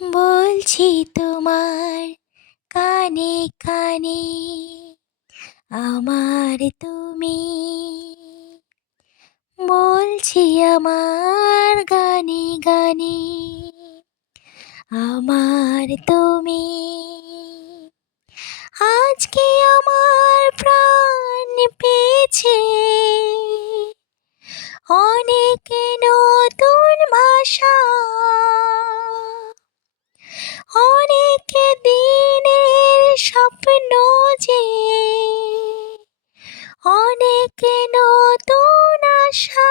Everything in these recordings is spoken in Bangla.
বলছি তোমার কানে কানে আমার তুমি, বলছি আমার গানে গানে আমার তুমি। আজকে আমার প্রাণ পেয়েছে অনেক নতুন ভাষা, অনেক দিনের স্বপ্ন যে অনেক নতুন আশা।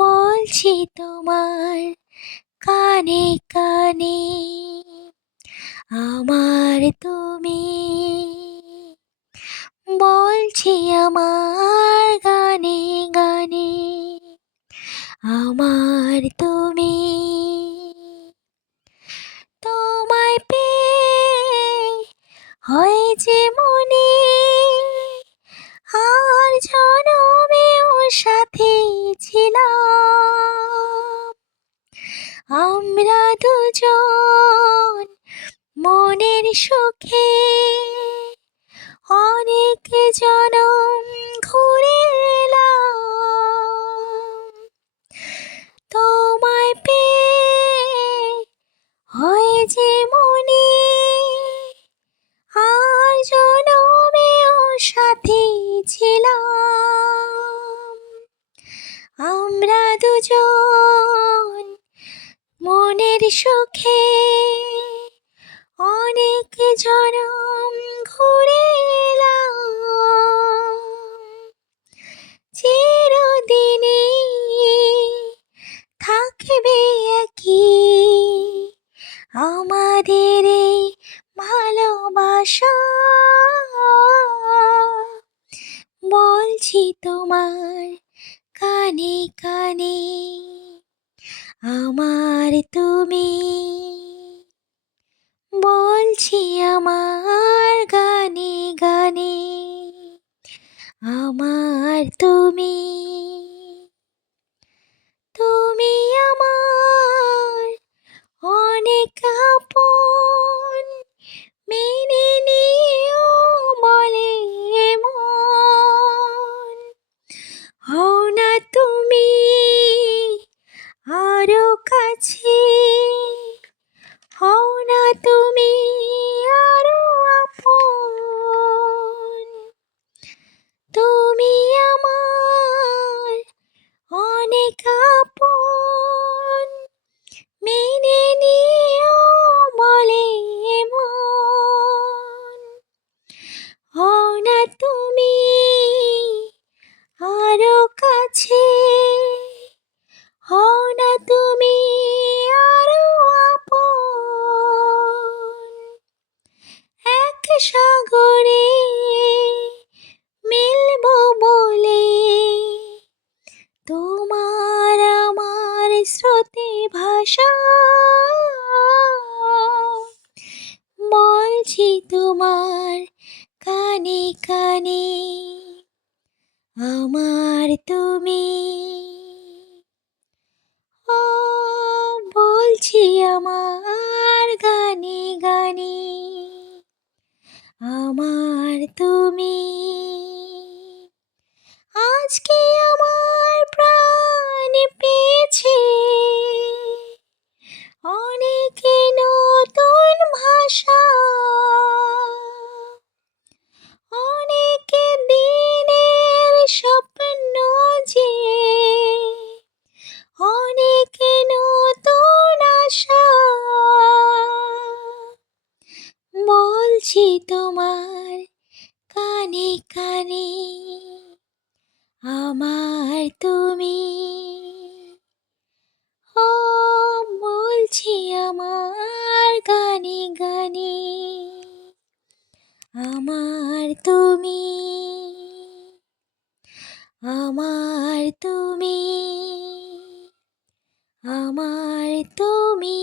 বলছি তোমার কানে কানে আমার তুমি, বলছি আমার গানে গানে আমার তুমি। তোমায় পেয়ে হয়েছে মনে আর জনমেও সাথে ছিলাম আমরা দুজন মনের সুখে অনেক জনম ঘুরে এলাম। তোমায় পেয়ে হয়েছে মনে আর জনমেও সাথে ছিলাম আমরা দুজন মনের সুখে অনেক জনম ঘুরে এলাম। চিরদিনই থাকবে একই আমাদের এই ভালোবাসা। বলছি তোমার কানে কানে আমার তুমি, বলছি আমার গানে গানে আমার তুমি। তুমি আমার অনেক আপন, মেনে নিও বলে মন। হও না তুমি আরো কাছে, হও না তুমি আরো আপন। তুমি আমার অনেক আপন, মেনে নিও বলে মন। হও না তুমি আরো কাছে, হও না তুমি আরো আপন। এক সাগরে মিলবো বলে তোমার আমার স্রোতে ভাষা। বলছি তোমার কানে কানে আমার তুমি। ও বলছি আমার গানে গানে আমার তুমি। আজকে আমার প্রাণ পেয়েছে অনেক নতুন ভাষা, অনেক দিনের স্বপ্ন যে অনেক নতুন আশা। বলছি তোমার কানে কানে আমার তুমি। ও বলছি আমার গানে গানে আমার তুমি, আমার তুমি, আমার তুমি।